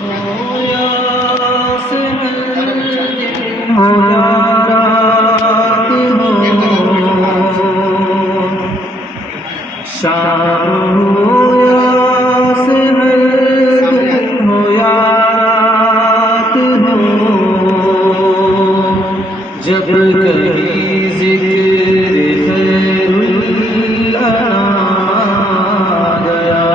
ہو یا سحر دن ہو یا رات ہو، شام ہو یا سحر دن ہو یا رات ہو، جب کبھی ذکر خیر الانام آ گیا،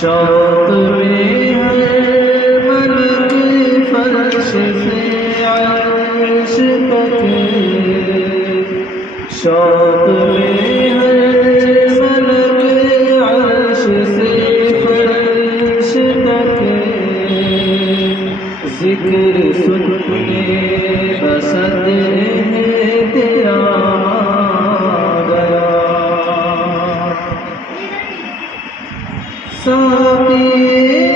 شوق میں ہر ملک فرش سے عرش تک، شوق میں ہر ملک عرش سے فرش تک، ذکر سننے بسد تیرا گیا، ساقی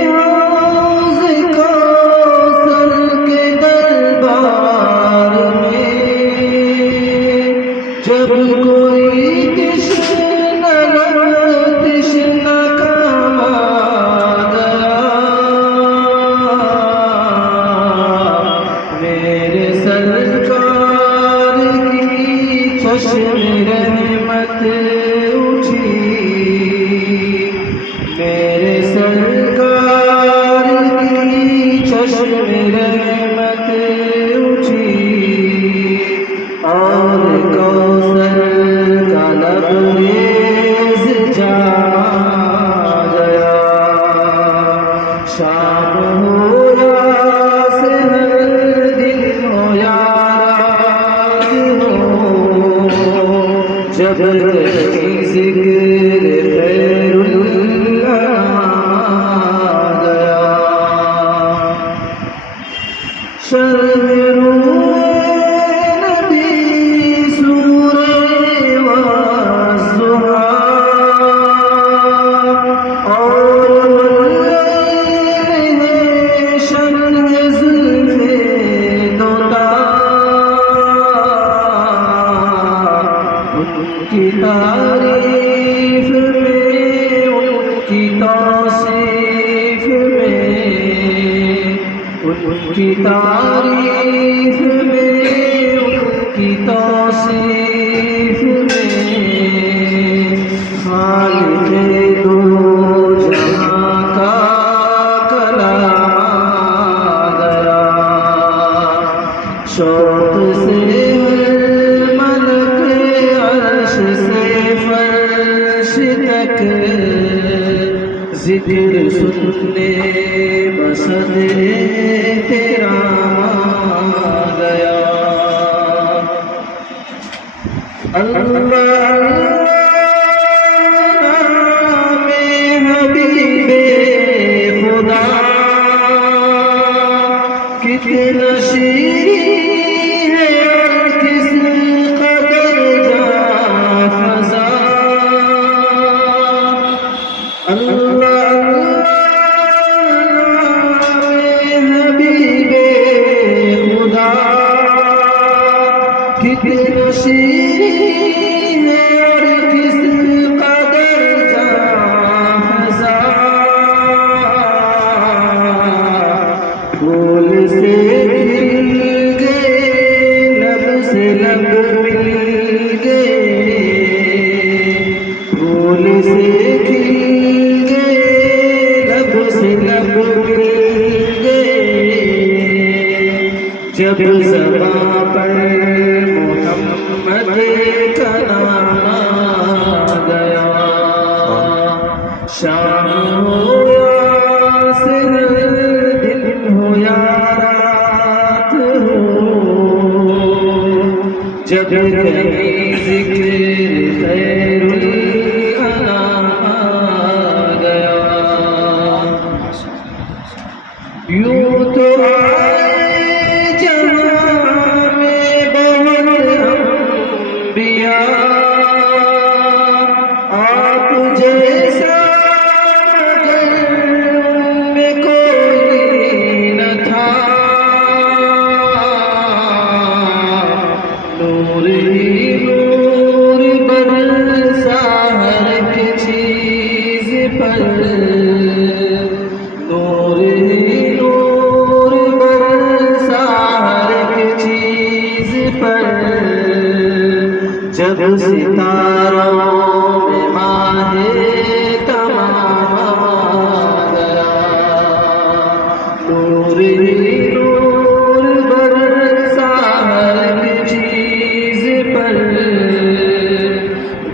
حوض کوثر کے دربار میں، جب کوئی تشنہ لب تشنہ کام آ گیا، میرے سرکار کی چشم رحمت اٹھی، میرے سرکار کی چشم رحمت اٹھی، اور کوثر کا لبریز جام گیا، شام ہو یا سحر دن ہو یا رات ہو، جب کبھی ذکر خیر الانام آ گیا، شرح روح نبی سورہ والضحیٰ، اور واللیل ہے شرح زلف دوتا، ان کی تعریف میں ان کی توصیف میں، ان کی تعریف میں ان کی توصیف میں، خالق دو جہاں کا کلام آ گیا، شوق سے ہر ملک عرش سے فرش تک، ذکر سننے بسد تیرا آ گیا، اللہ نام حبیب خدا کتنا شیریں ہے اور کس قدر جاں فضا، اللہ حبیب خدا کتنا شیریں ہے اور کس قدر جاں فضا، پھول سے کھل گئے لب سے لب مل گئے، پھول سے کھل گئے لب سے لب مل گئے، جب زباں پر محمد کا نام آ گیا، شام ہو یا سحر دن ہو یا رات ہو، جب کبھی ذکر خیر الانام آ گیا، یوں تو آئے جہاں میں بہت انبیاء، آپ جیسا مگر ان میں کوئی نہ تھا، نور ہی نور برسا ہر ایک چیز پر، ستاروں میں ماہ تمام آ گیا، نور ہی نور برسا ہر چیز پر،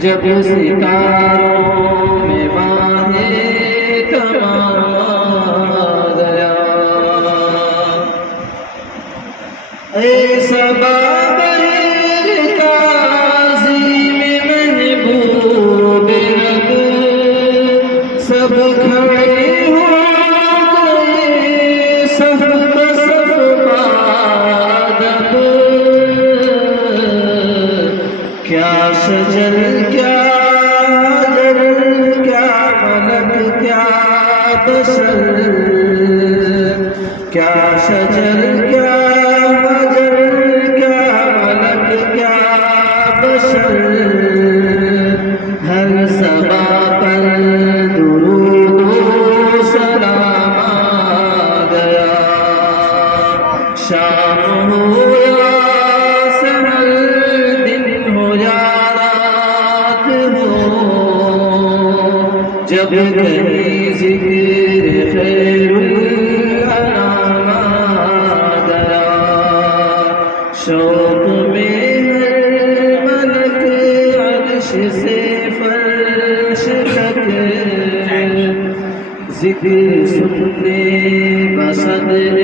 جب ستاروں میں ماہ تمام آ گیا۔ اے صبا سب کھڑے ہو گئے صف بصف بادب، کیا شجر کیا حجر کیا ملک کیا بشر، کیا شجر کیا حجر کیا ملک کیا بشر، ہر صبا پر شام ہو یا سحر، دن ہو یا رات ہو، جب کہیں ذکر خیر الانام آ گیا، شوق میں ہر ملک عرش سے فرش تک، ذکر سننے بصدر